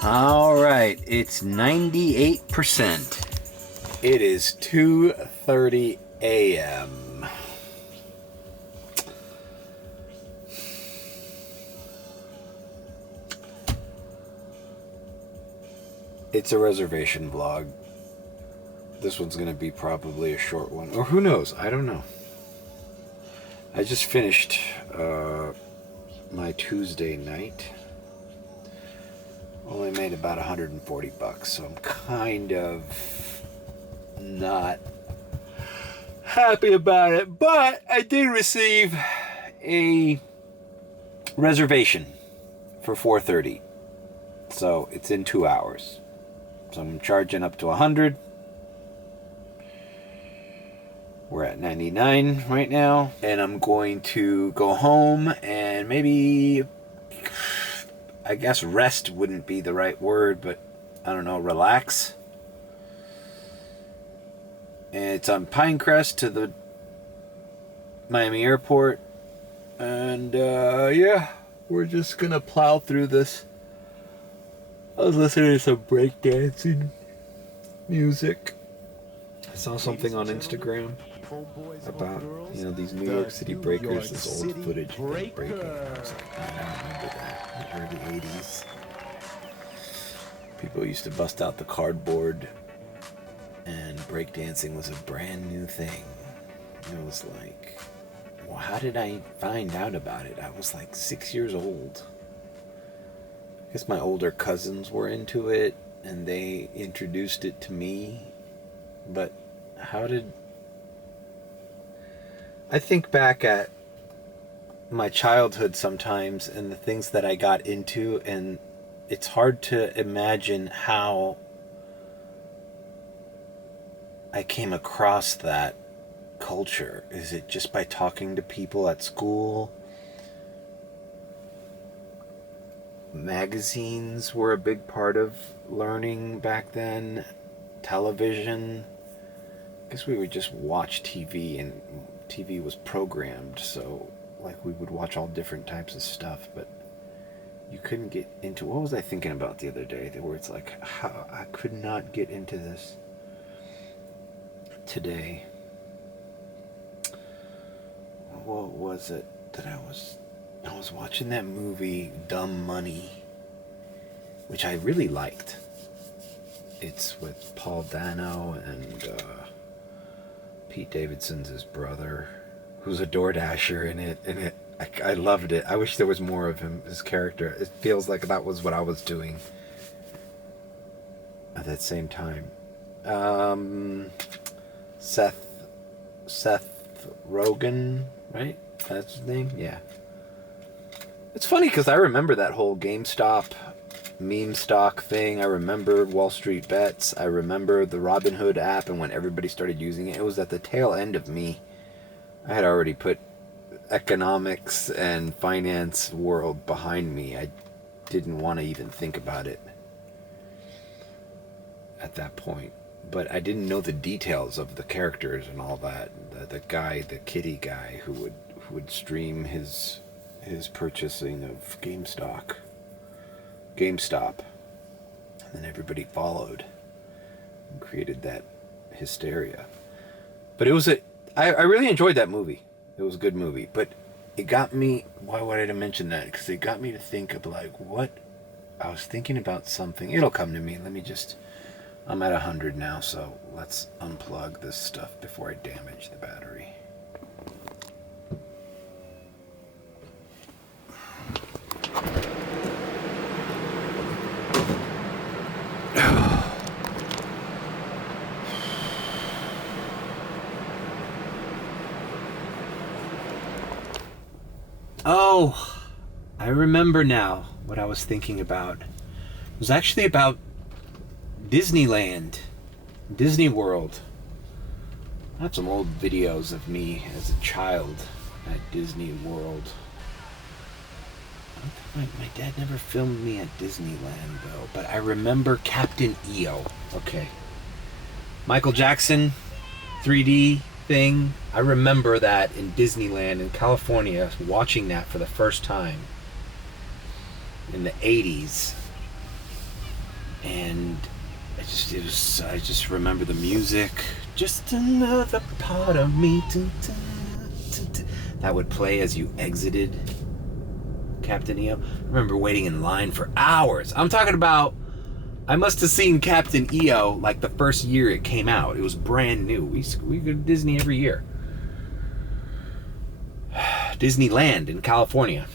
All right, it's 98%. It is 2:30 a.m. It's a reservation vlog. This one's going to be probably a short one. Or who knows? I don't know. I just finished my Tuesday night. Only made about $140, so I'm kind of not happy about it. But I did receive a reservation for 4:30, so it's in 2 hours. So I'm charging up to 100. We're at 99 right now, and I'm going to go home and maybe, I guess rest wouldn't be the right word, but I don't know, relax. And it's on Pinecrest to the Miami airport. And yeah, we're just gonna plow through this. I was listening to some breakdancing music. I saw something on Instagram about, you know, these New York City breakers, this old footage of them breaking. I was like, man, I remember that in the early 80s. People used to bust out the cardboard, and breakdancing was a brand new thing. It was like, well, how did I find out about it? I was like 6 years old. I guess my older cousins were into it, and they introduced it to me. But how did... I think back at my childhood sometimes and the things that I got into, and it's hard to imagine how I came across that culture. Is it just by talking to people at school? Magazines were a big part of learning back then. Television. I guess we would just watch TV, and TV was programmed, so like we would watch all different types of stuff, but you couldn't get into... What was I thinking about the other day? Where it's like, how I could not get into this today. What was it that I was watching that movie Dumb Money, which I really liked. It's with Paul Dano and Pete Davidson's his brother, who's a DoorDasher in it, and I loved it. I wish there was more of him, his character. It feels like that was what I was doing at that same time. Seth Rogen, right? That's his name? Yeah. It's funny because I remember that whole GameStop meme stock thing. I remember Wall Street Bets. I remember the Robinhood app, and when everybody started using it, it was at the tail end of me. I had already put economics and finance world behind me. I didn't want to even think about it at that point. But I didn't know the details of the characters and all that. The guy, the kitty guy who would stream his purchasing of GameStop. And then everybody followed and created that hysteria. But it was I really enjoyed that movie. It was a good movie. But it got me... Why wanted I mention that? Because it got me to think of like, what... I was thinking about something. It'll come to me. Let me just... I'm at 100 now, so let's unplug this stuff before I damage the battery. Oh, I remember now what I was thinking about. It was actually about Disneyland, Disney World. I have some old videos of me as a child at Disney World. My dad never filmed me at Disneyland though, but I remember Captain EO. Okay. Michael Jackson 3D thing. I remember that in Disneyland in California, watching that for the first time in the 80s. And I just remember the music. Just another part of me. That would play as you exited Captain EO. I remember waiting in line for hours. I'm talking about, I must have seen Captain EO like the first year it came out. It was brand new. We go to Disney every year. Disneyland in California.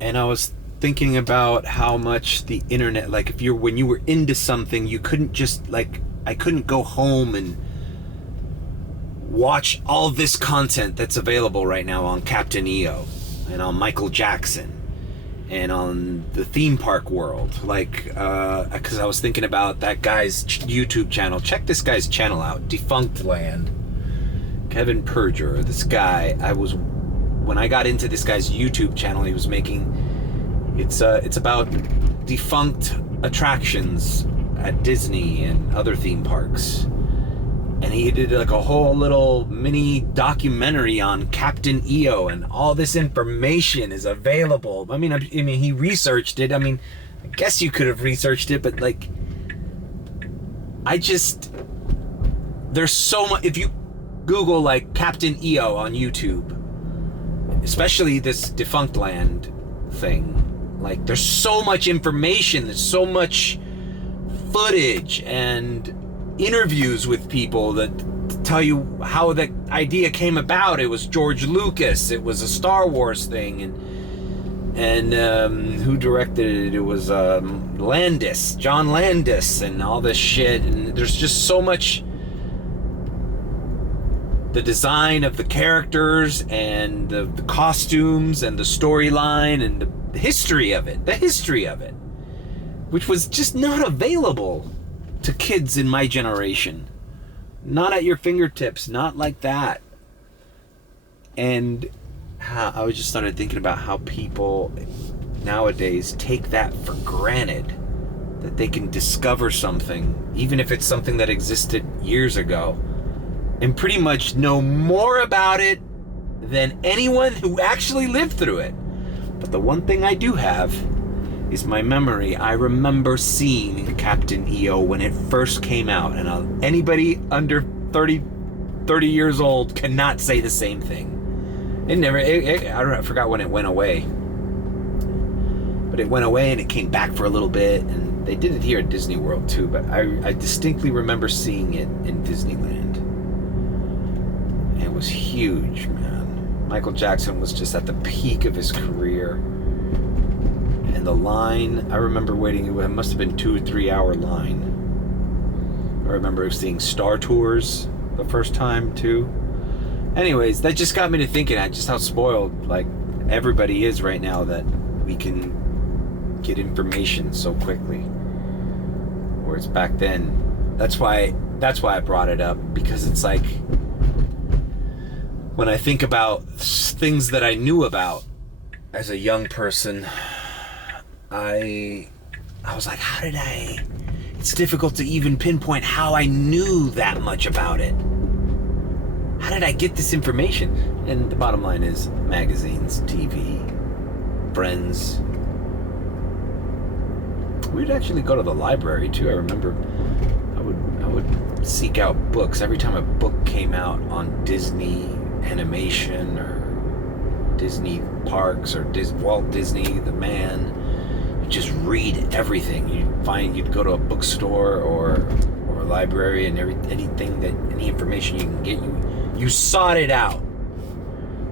And I was thinking about how much the internet, like when you were into something, you couldn't just like, I couldn't go home and watch all this content that's available right now on Captain EO and on Michael Jackson and on the theme park world. Like, because I was thinking about that guy's YouTube channel. Check this guy's channel out, Defunct Land. Kevin Perjurer, this guy, when I got into this guy's YouTube channel, he was making, it's about defunct attractions at Disney and other theme parks. And he did like a whole little mini documentary on Captain EO, and all this information is available. I mean, he researched it. I mean, I guess you could have researched it, but like, there's so much. If you Google like Captain EO on YouTube, especially this Defunct Land thing, like there's so much information, there's so much footage and interviews with people that tell you how the idea came about. It was George Lucas, it was a Star Wars thing, and who directed it? It was John Landis, and all this shit. And there's just so much. The design of the characters and the costumes and the storyline and the history of it, which was just not available to kids in my generation. Not at your fingertips, not like that. And I just started thinking about how people nowadays take that for granted, that they can discover something, even if it's something that existed years ago, and pretty much know more about it than anyone who actually lived through it. But the one thing I do have is my memory. I remember seeing Captain EO when it first came out, and anybody under 30 years old cannot say the same thing. I don't know, I forgot when it went away. But it went away and it came back for a little bit, and they did it here at Disney World too, but I distinctly remember seeing it in Disneyland. It was huge, man. Michael Jackson was just at the peak of his career. And the line, I remember waiting, it must have been 2 or 3 hour line. I remember seeing Star Tours the first time too. Anyways, that just got me to thinking just how spoiled like everybody is right now, that we can get information so quickly. Whereas back then, that's why I brought it up, because it's like, when I think about things that I knew about as a young person, I was like, it's difficult to even pinpoint how I knew that much about it. How did I get this information? And the bottom line is magazines, TV, friends. We'd actually go to the library too. I remember I would seek out books every time a book came out on Disney animation or Disney parks or Walt Disney, the man. You just read everything. You'd go to a bookstore or a library, and any information you can get, you sought it out.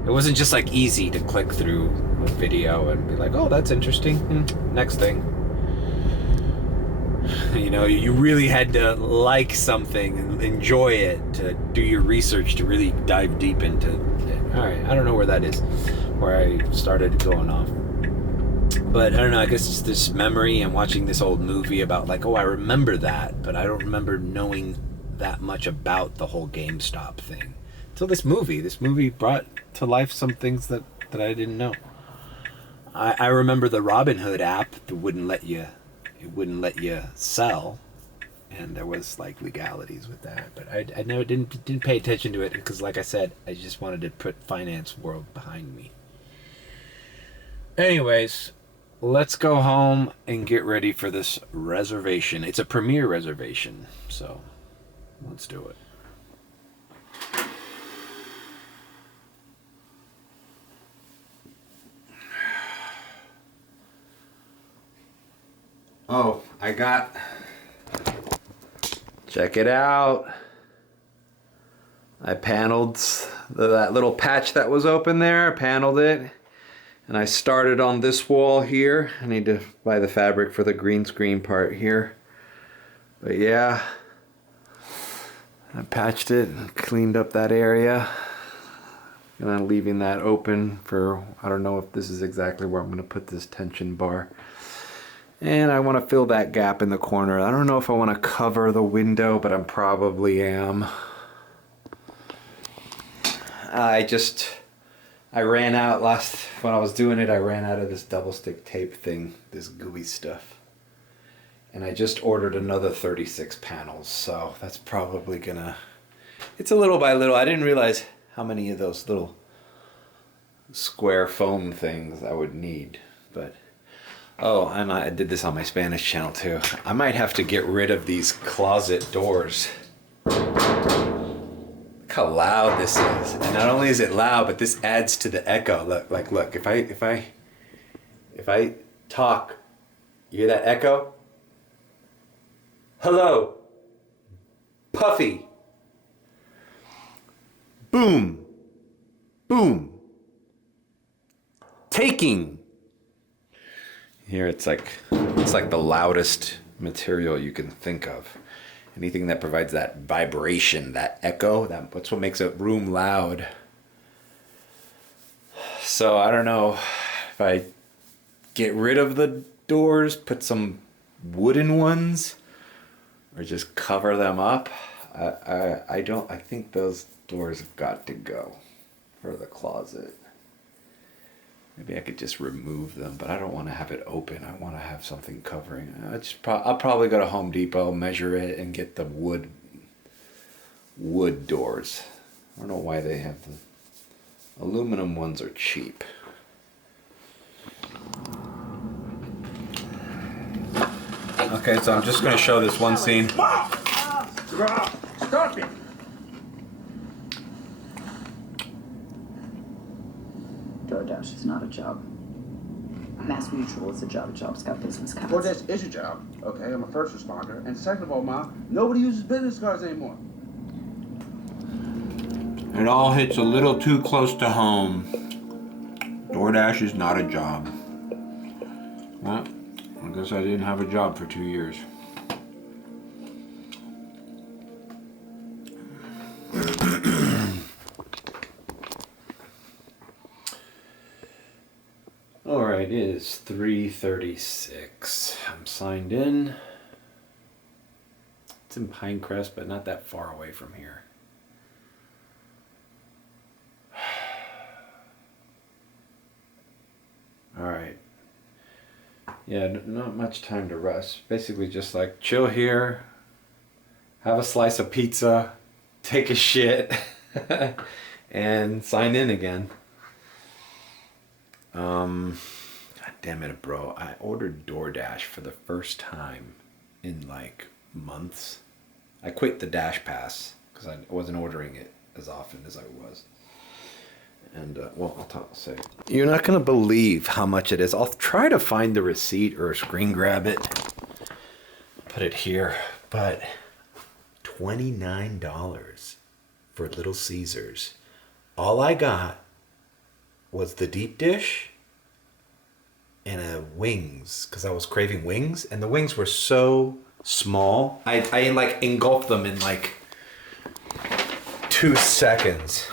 It wasn't just like easy to click through a video and be like, oh, that's interesting. Next thing. You know, you really had to like something and enjoy it to do your research, to really dive deep into it. All right, I don't know where that is, where I started going off. But I don't know, I guess it's this memory and watching this old movie about like, oh, I remember that, but I don't remember knowing that much about the whole GameStop thing. Until this movie brought to life some things that I didn't know. I remember the Robinhood app that wouldn't let you sell, and there was like legalities with that, but I never didn't pay attention to it, because like I said, I just wanted to put finance world behind me. Anyways, let's go home and get ready for this reservation. It's a premiere reservation, so let's do it. Oh, check it out. I paneled that little patch that was open there. I paneled it. And I started on this wall here. I need to buy the fabric for the green screen part here. But yeah, I patched it and cleaned up that area. And I'm leaving that open for, I don't know if this is exactly where I'm going to put this tension bar. And I want to fill that gap in the corner. I don't know if I want to cover the window, but I probably am. I ran out when I was doing it, I ran out of this double stick tape thing, this gooey stuff. And I just ordered another 36 panels, so that's probably gonna, it's a little by little. I didn't realize how many of those little square foam things I would need, but, oh, and I did this on my Spanish channel too. I might have to get rid of these closet doors. How loud this is, and not only is it loud, but this adds to the echo. Look, if I talk, you hear that echo? Hello, Puffy. Boom, boom. Taking. Here it's like the loudest material you can think of. Anything that provides that vibration, that echo, that's what makes a room loud. So I don't know if I get rid of the doors, put some wooden ones, or just cover them up. I think those doors have got to go for the closet. Maybe I could just remove them, but I don't want to have it open. I want to have something covering. I'll probably go to Home Depot, measure it, and get the wood doors. I don't know why they have the aluminum ones are cheap. Okay, so I'm just going to show this one scene. Stop it! DoorDash is not a job. Mass Mutual is a job. A job's got business cards. DoorDash is a job, okay? I'm a first responder. And second of all, Ma, nobody uses business cards anymore. It all hits a little too close to home. DoorDash is not a job. Well, I guess I didn't have a job for 2 years. Alright, it is 3:36. I'm signed in. It's in Pinecrest, but not that far away from here. Alright. Yeah, not much time to rest. Basically just like chill here, have a slice of pizza, take a shit, and sign in again. God damn it, bro. I ordered DoorDash for the first time in like months. I quit the Dash Pass because I wasn't ordering it as often as I was. And, well, I'll say. You're not going to believe how much it is. I'll try to find the receipt or screen grab it. Put it here. But $29 for Little Caesars. All I got was the deep dish and a wings, because I was craving wings, and the wings were so small. I like engulfed them in like 2 seconds.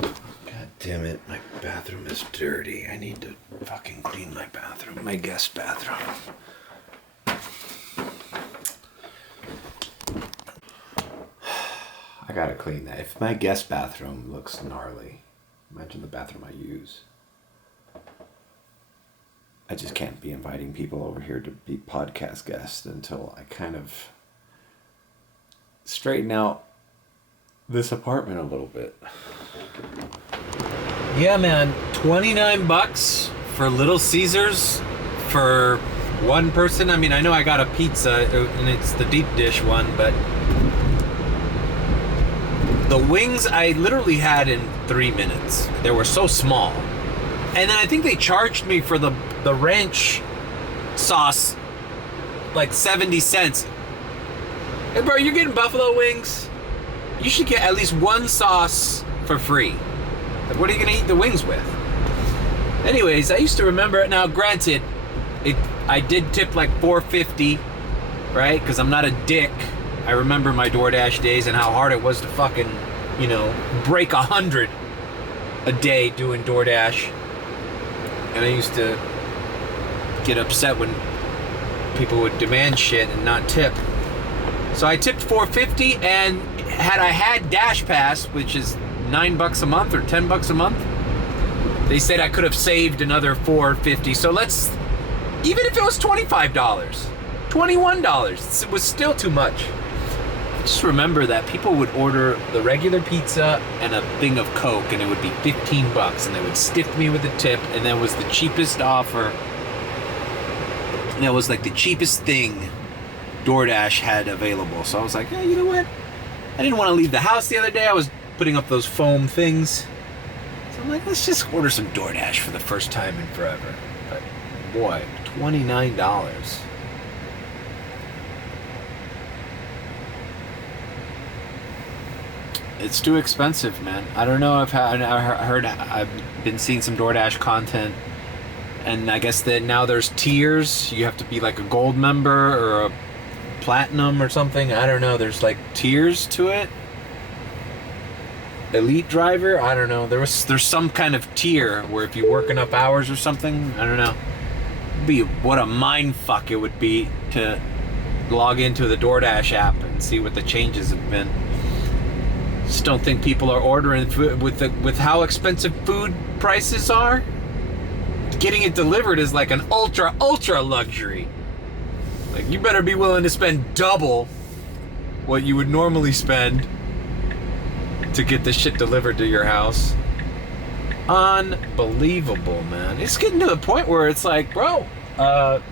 God damn it, my bathroom is dirty. I need to fucking clean my bathroom, my guest bathroom. I gotta clean that. If my guest bathroom looks gnarly, imagine the bathroom I use. I just can't be inviting people over here to be podcast guests until I kind of straighten out this apartment a little bit. Yeah, man, $29 for Little Caesars for one person. I mean, I know I got a pizza and it's the deep dish one, but the wings I literally had in 3 minutes. They were so small. And then I think they charged me for the ranch sauce like 70 cents. Hey bro, you're getting buffalo wings? You should get at least one sauce for free. Like, what are you gonna eat the wings with? Anyways, I used to remember it. Now, granted, I did tip like $4.50, right? Because I'm not a dick. I remember my DoorDash days and how hard it was to fucking, you know, break 100 a day doing DoorDash. And I used to get upset when people would demand shit and not tip. So I tipped $4.50, and had I had Dash Pass, which is $9 a month or $10 a month, they said I could have saved another $4.50. So let's, even if it was $25, $21, it was still too much. Just remember that people would order the regular pizza and a thing of Coke, and it would be $15, and they would stiff me with a tip, and that was the cheapest offer. And that was like the cheapest thing DoorDash had available. So I was like, hey, you know what? I didn't want to leave the house the other day. I was putting up those foam things. So I'm like, let's just order some DoorDash for the first time in forever. But boy, $29. It's too expensive, man. I don't know if I've been seeing some DoorDash content, and I guess that now there's tiers. You have to be like a gold member or a platinum or something. I don't know. There's like tiers to it. Elite driver. I don't know. There's some kind of tier where if you work enough hours or something. I don't know. What a mind fuck it would be to log into the DoorDash app and see what the changes have been. Just don't think people are ordering food with how expensive food prices are. Getting it delivered is like an ultra luxury. Like, you better be willing to spend double what you would normally spend to get this shit delivered to your house. Unbelievable, man. It's getting to the point where it's like, bro, I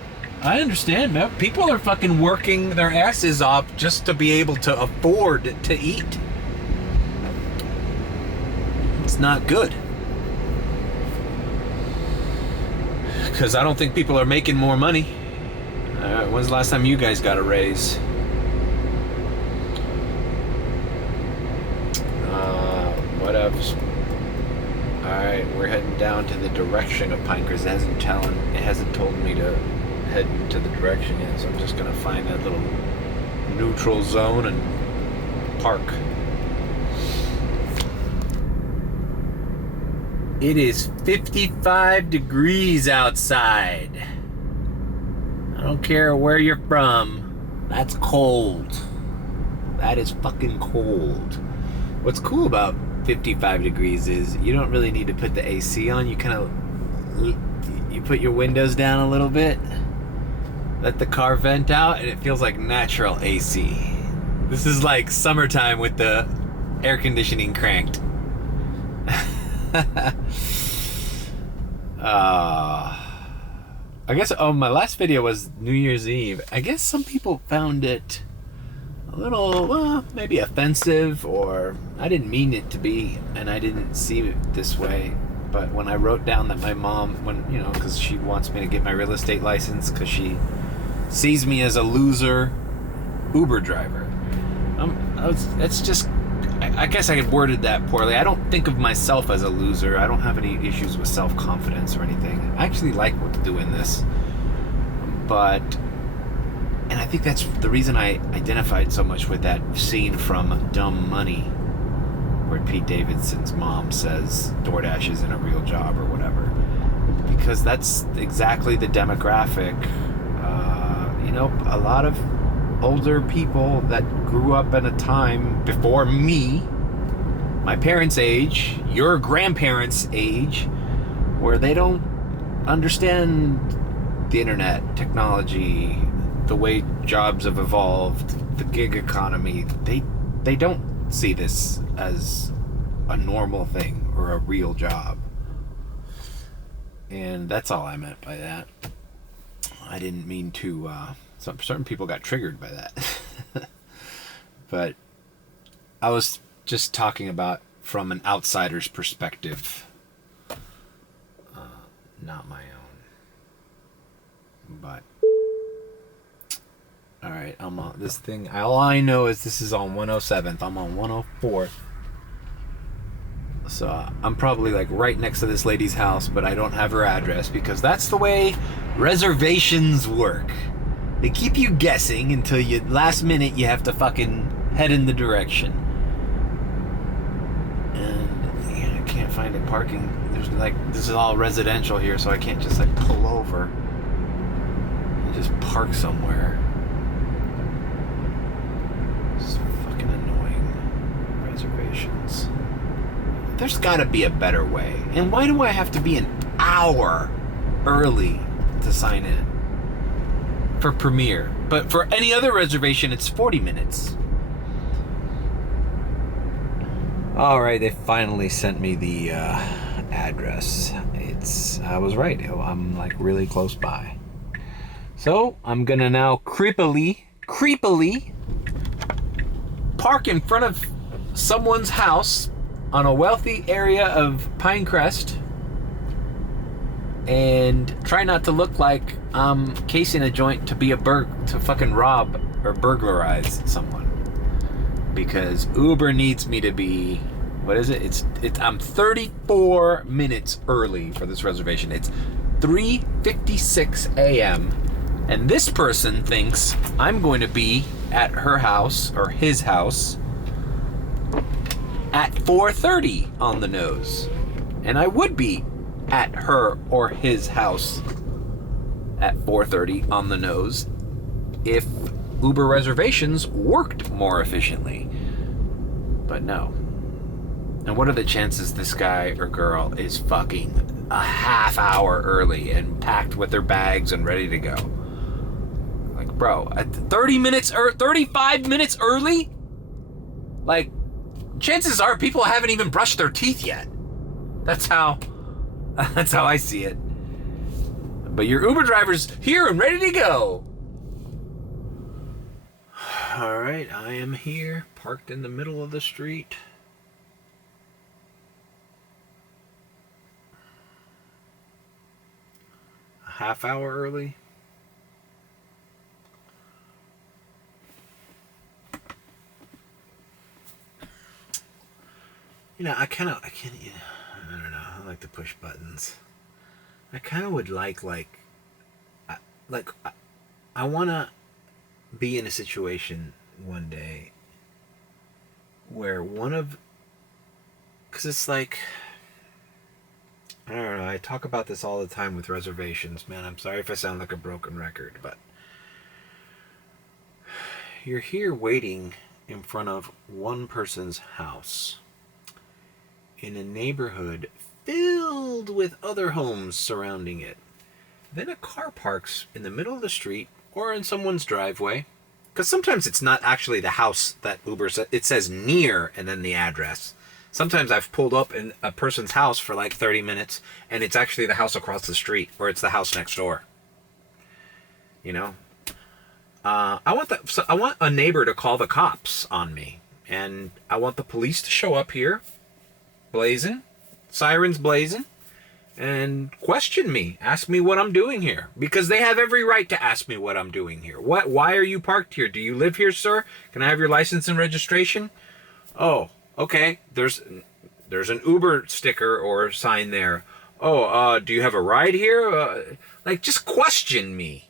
understand, man. People are fucking working their asses off just to be able to afford to eat. It's not good. Because I don't think people are making more money. When's the last time you guys got a raise? What else? Alright, we're heading down to the direction of Pinecrest. It hasn't told me to head into the direction yet, so I'm just gonna find that little neutral zone and park. It is 55 degrees outside. I don't care where you're from. That's cold. That is fucking cold. What's cool about 55 degrees is you don't really need to put the AC on. You put your windows down a little bit, let the car vent out, and it feels like natural AC. This is like summertime with the air conditioning cranked. I guess my last video was New Year's Eve. I guess some people found it a little, well, maybe offensive, or I didn't mean it to be, and I didn't see it this way. But when I wrote down that my mom, because she wants me to get my real estate license because she sees me as a loser Uber driver. It's just, I guess I had worded that poorly. I don't think of myself as a loser. I don't have any issues with self-confidence or anything. I actually like doing this. And I think that's the reason I identified so much with that scene from Dumb Money, where Pete Davidson's mom says DoorDash isn't a real job or whatever. Because that's exactly the demographic. A lot of older people that grew up in a time before me, my parents' age, your grandparents' age, where they don't understand the internet, technology, the way jobs have evolved, the gig economy. They don't see this as a normal thing or a real job. And that's all I meant by that. I didn't mean to, certain people got triggered by that. But I was just talking about from an outsider's perspective, not my own. But all right, I'm on this thing. All I know is this is on 107th. I'm on 104th. So I'm probably like right next to this lady's house, but I don't have her address because that's the way reservations work. They keep you guessing until you last minute you have to fucking head in the direction. And yeah, I can't find a parking. There's like, this is all residential here, so I can't just like pull over and just park somewhere. It's fucking annoying. Reservations. There's gotta be a better way. And why do I have to be an hour early to sign in? For Premiere. But for any other reservation, it's 40 minutes. Alright, they finally sent me the address. I was right. I'm like really close by. So, I'm gonna now creepily park in front of someone's house on a wealthy area of Pinecrest and try not to look like I'm casing a joint to be to fucking rob or burglarize someone, because Uber needs me to be, what is it? I'm 34 minutes early for this reservation. It's 3:56 a.m. and this person thinks I'm going to be at her house or his house at 4:30 on the nose. And I would be at her or his house at 4:30 on the nose if Uber reservations worked more efficiently. But no. And what are the chances this guy or girl is fucking a half hour early and packed with their bags and ready to go? Like, bro, at 35 minutes early? Like, chances are people haven't even brushed their teeth yet. That's how I see it. But your Uber driver's here and ready to go. All right, I am here, parked in the middle of the street. A half hour early. You know, I don't know, I like to push buttons. I kind of would like I want to be in a situation one day where because it's like, I don't know, I talk about this all the time with reservations, man. I'm sorry if I sound like a broken record, but you're here waiting in front of one person's house in a neighborhood filled with other homes surrounding it. Then a car parks in the middle of the street or in someone's driveway. Because sometimes it's not actually the house that Uber says. It says near and then the address. Sometimes I've pulled up in a person's house for like 30 minutes and it's actually the house across the street or it's the house next door. You know? I want a neighbor to call the cops on me. And I want the police to show up here, blazing, sirens blazing, and question me, ask me what I'm doing here, because they have every right to ask me what I'm doing here. Why are you parked here? Do you live here, sir? Can I have your license and registration? Oh, okay. There's an Uber sticker or sign there. Oh, do you have a ride here? Like, just question me.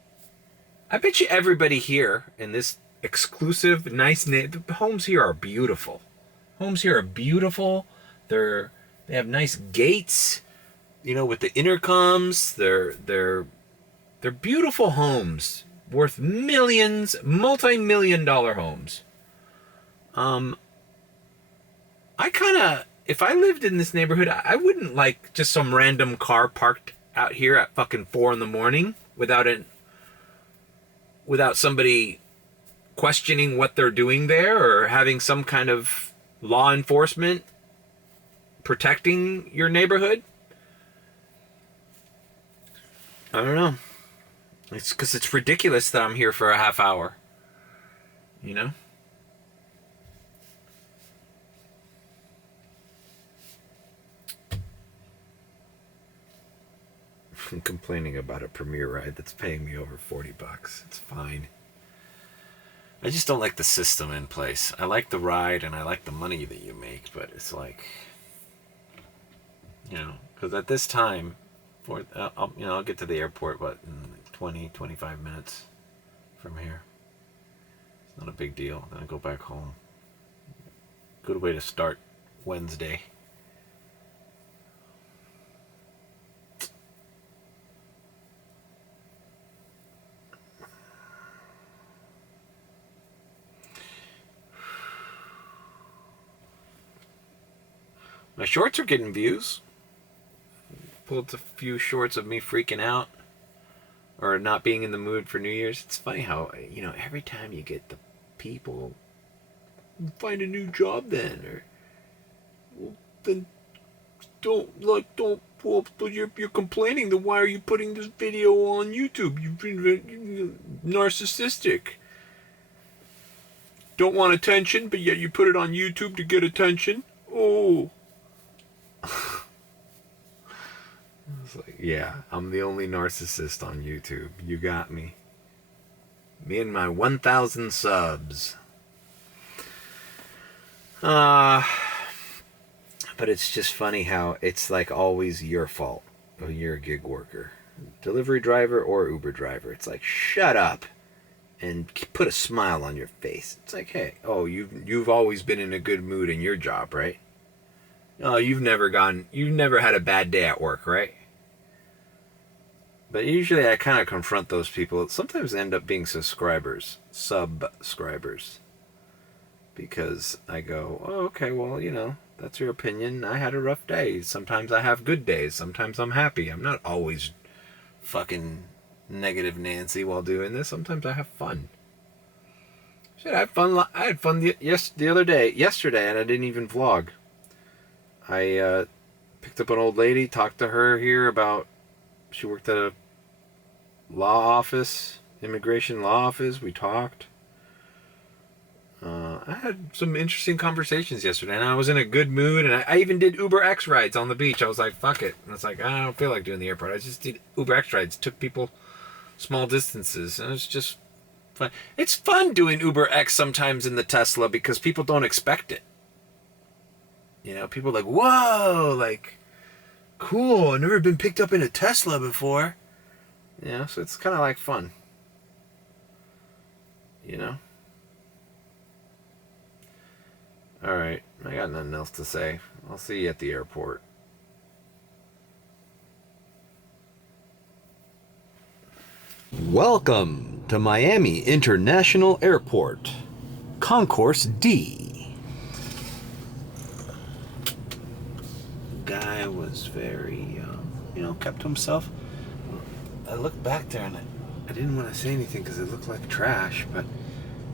I bet you everybody here in this exclusive, nice the homes here are beautiful. Homes here are beautiful. They have nice gates, you know, with the intercoms. They're beautiful homes worth millions, multi-million-dollar homes. If I lived in this neighborhood, I wouldn't like just some random car parked out here at fucking 4 a.m. without somebody questioning what they're doing there or having some kind of law enforcement protecting your neighborhood. I don't know. It's because it's ridiculous that I'm here for a half hour. You know? I'm complaining about a Premier ride that's paying me over $40. It's fine. I just don't like the system in place. I like the ride and I like the money that you make, but it's like, you know, because at this time, I'll get to the airport, in 20, 25 minutes from here. It's not a big deal. Then I go back home. Good way to start Wednesday. My shorts are getting views. Pulled a few shorts of me freaking out or not being in the mood for New Year's. It's funny how, you know, every time you get the people, find a new job then, or well, then well, you're complaining, then why are you putting this video on YouTube? You're narcissistic. Don't want attention, but yet you put it on YouTube to get attention. Oh. It's like, yeah, I'm the only narcissist on YouTube. You got me. Me and my 1,000 subs. But it's just funny how it's like always your fault when you're a gig worker. Delivery driver or Uber driver. It's like, shut up and put a smile on your face. It's like, hey, oh, you've always been in a good mood in your job, right? Oh, you've never had a bad day at work, right? But usually I kind of confront those people. Sometimes they end up being subscribers. Because I go, oh, okay, well, you know, that's your opinion. I had a rough day. Sometimes I have good days. Sometimes I'm happy. I'm not always fucking negative Nancy while doing this. Sometimes I have fun. Shit, I had fun yesterday, and I didn't even vlog. I picked up an old lady, talked to her here about, she worked at a immigration law office. We talked. I had some interesting conversations yesterday, and I was in a good mood, and I even did Uber X rides on the beach. I was like, fuck it. And it's like, I don't feel like doing the airport. I just did Uber X rides, took people small distances, and it's just fun. It's fun doing Uber X sometimes in the Tesla because people don't expect it. You know, people are like, whoa, like, cool, I've never been picked up in a Tesla before. You know, so it's kind of like fun. You know? Alright, I got nothing else to say. I'll see you at the airport. Welcome to Miami International Airport, Concourse D. Guy was very, kept to himself. I looked back there and I didn't want to say anything because it looked like trash, but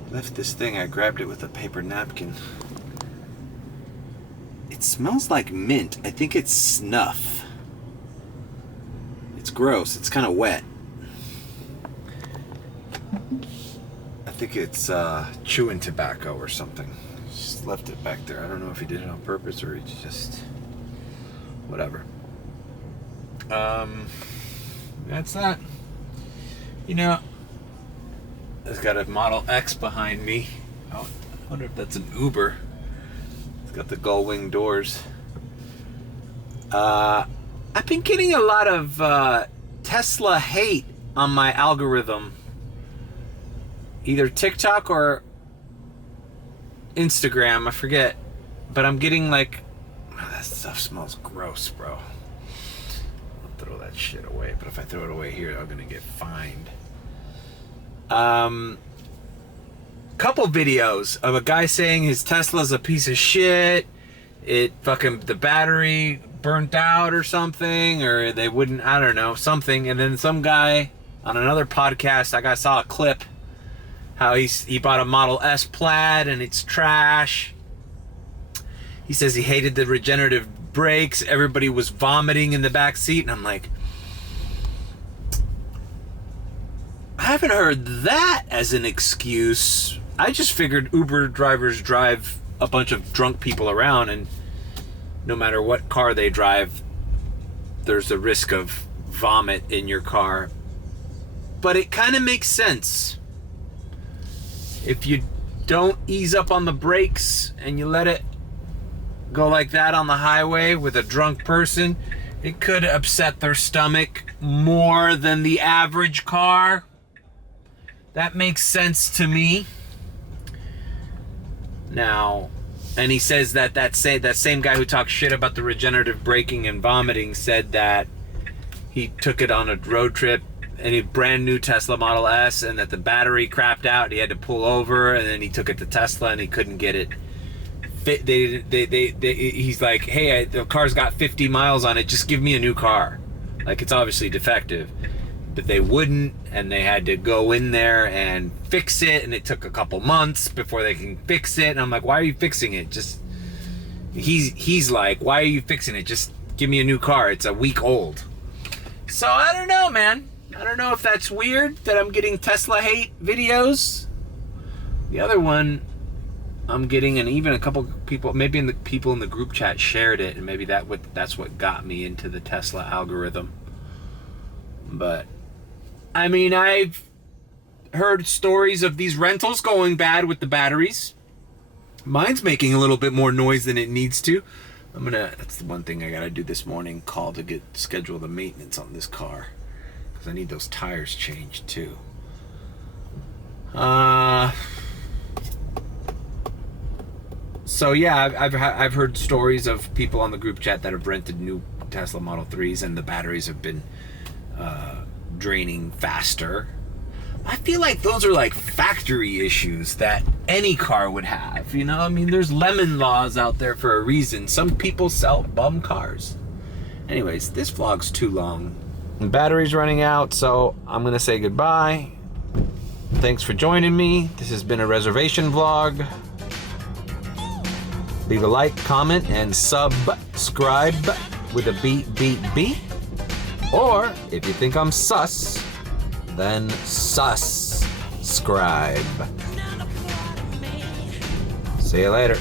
I left this thing. I grabbed it with a paper napkin. It smells like mint. I think it's snuff. It's gross. It's kind of wet. I think it's chewing tobacco or something. Just left it back there. I don't know if he did it on purpose or he just... whatever. That's that. You know, it's got a Model X behind me. I wonder if that's an Uber. It's got the gull wing doors. I've been getting a lot of Tesla hate on my algorithm. Either TikTok or Instagram, I forget. But I'm getting like... that stuff smells gross, bro. I'll throw that shit away. But if I throw it away here, I'm gonna get fined. Couple videos of a guy saying his Tesla's a piece of shit. The battery burnt out or something, or they wouldn't, I don't know, something. And then some guy on another podcast, I saw a clip how he bought a Model S Plaid and it's trash. He says he hated the regenerative brakes. Everybody was vomiting in the back seat. And I'm like, haven't heard that as an excuse. I just figured Uber drivers drive a bunch of drunk people around, and no matter what car they drive, there's a risk of vomit in your car. But it kind of makes sense. If you don't ease up on the brakes and you let it go like that on the highway with a drunk person, it could upset their stomach more than the average car. That makes sense to me. Now, and he says that same guy who talks shit about the regenerative braking and vomiting said that he took it on a road trip and a brand new Tesla Model S, and that the battery crapped out and he had to pull over, and then he took it to Tesla and he couldn't get it fit. He's like, hey, the car's got 50 miles on it, just give me a new car. Like, it's obviously defective. But they wouldn't, and they had to go in there and fix it, and it took a couple months before they can fix it. And I'm like, why are you fixing it? He's like, why are you fixing it? Just give me a new car. It's a week old. So I don't know, man. I don't know if that's weird that I'm getting Tesla hate videos. The other one I'm getting, and even a couple people, maybe the people in the group chat shared it, and maybe that's what got me into the Tesla algorithm. But I mean, I've heard stories of these rentals going bad with the batteries. Mine's making a little bit more noise than it needs to. That's the one thing I gotta do this morning, call to schedule the maintenance on this car. Because I need those tires changed too. So yeah, I've heard stories of people on the group chat that have rented new Tesla Model 3s and the batteries have been draining faster. I feel like those are like factory issues that any car would have, you know? I mean, there's lemon laws out there for a reason. Some people sell bum cars. Anyways, this vlog's too long. The battery's running out, so I'm gonna say goodbye. Thanks for joining me. This has been a Reservation vlog. Leave a like, comment, and subscribe with a B. Or, if you think I'm sus, then subscribe. See you later.